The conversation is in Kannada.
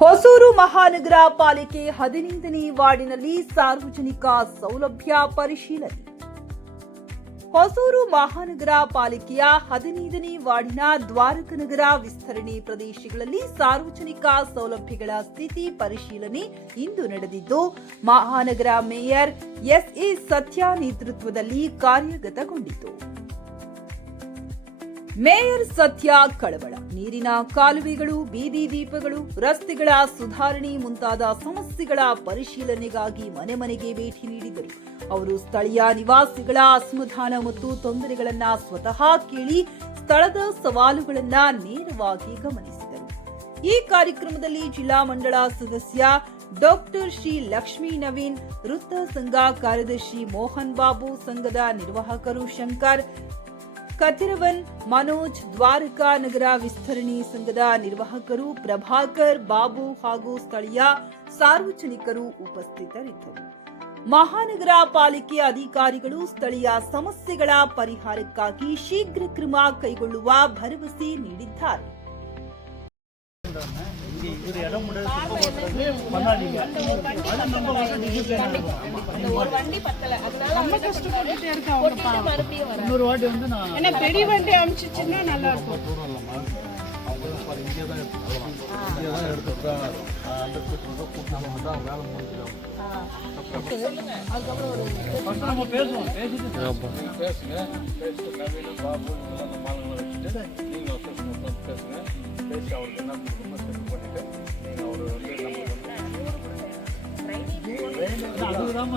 ಹೊಸೂರು ಮಹಾನಗರ ಪಾಲಿಕೆ 15ನೇ ವಾರ್ಡಿನಲ್ಲಿ ಸಾರ್ವಜನಿಕ ಸೌಲಭ್ಯ ಪರಿಶೀಲನೆ. ಹೊಸೂರು ಮಹಾನಗರ ಪಾಲಿಕೆಯ 15ನೇ ವಾರ್ಡಿನ ದ್ವಾರಕನಗರ ವಿಸ್ತರಣೆ ಪ್ರದೇಶಗಳಲ್ಲಿ ಸಾರ್ವಜನಿಕ ಸೌಲಭ್ಯಗಳ ಸ್ಥಿತಿ ಪರಿಶೀಲನೆ ಇಂದು ನಡೆದಿದ್ದು, ಮಹಾನಗರ ಮೇಯರ್ ಎಸ್ಎ ಸತ್ಯ ನೇತೃತ್ವದಲ್ಲಿ ಕಾರ್ಯಗತಗೊಂಡಿತು. ಮೇಯರ್ ಸತ್ಯ ಕಳವಳ, ನೀರಿನ ಕಾಲುವೆಗಳು, ಬೀದಿ ದೀಪಗಳು, ರಸ್ತೆಗಳ ಸುಧಾರಣೆ ಮುಂತಾದ ಸಮಸ್ಯೆಗಳ ಪರಿಶೀಲನೆಗಾಗಿ ಮನೆ ಮನೆಗೆ ಭೇಟಿ ನೀಡಿದರು. ಅವರು ಸ್ಥಳೀಯ ನಿವಾಸಿಗಳ ಅಸಮಾಧಾನ ಮತ್ತು ತೊಂದರೆಗಳನ್ನು ಸ್ವತಃ ಕೇಳಿ ಸ್ಥಳದ ಸವಾಲುಗಳನ್ನು ನೇರವಾಗಿ ಗಮನಿಸಿದರು. ಈ ಕಾರ್ಯಕ್ರಮದಲ್ಲಿ ಜಿಲ್ಲಾ ಮಂಡಳ ಸದಸ್ಯ ಡಾಕ್ಟರ್ ಶ್ರೀ ಲಕ್ಷ್ಮೀ ನವೀನ್, ವೃತ್ತ ಸಂಘ ಕಾರ್ಯದರ್ಶಿ ಮೋಹನ್ ಬಾಬು, ಸಂಘದ ನಿರ್ವಾಹಕರು ಶಂಕರ್, ಕತಿರವನ್, ಮನೋಜ್, ದ್ವಾರಕಾ ನಗರ ವಿಸ್ತರಣೆ ಸಂಘದ ನಿರ್ವಾಹಕರು ಪ್ರಭಾಕರ್, ಬಾಬು ಹಾಗೂ ಸ್ಥಳೀಯ ಸಾರ್ವಜನಿಕರು ಉಪಸ್ಥಿತರಿದ್ದರು. ಮಹಾನಗರ ಪಾಲಿಕೆ ಅಧಿಕಾರಿಗಳು ಸ್ಥಳೀಯ ಸಮಸ್ಯೆಗಳ ಪರಿಹಾರಕ್ಕಾಗಿ ಶೀಘ್ರ ಕ್ರಮ ಕೈಗೊಳ್ಳುವ ಭರವಸೆ ನೀಡಿದ್ದಾರೆ. பெரிய வண்டி அனுப்பிச்சுன்னா நல்லா இருக்கும். அதுதான்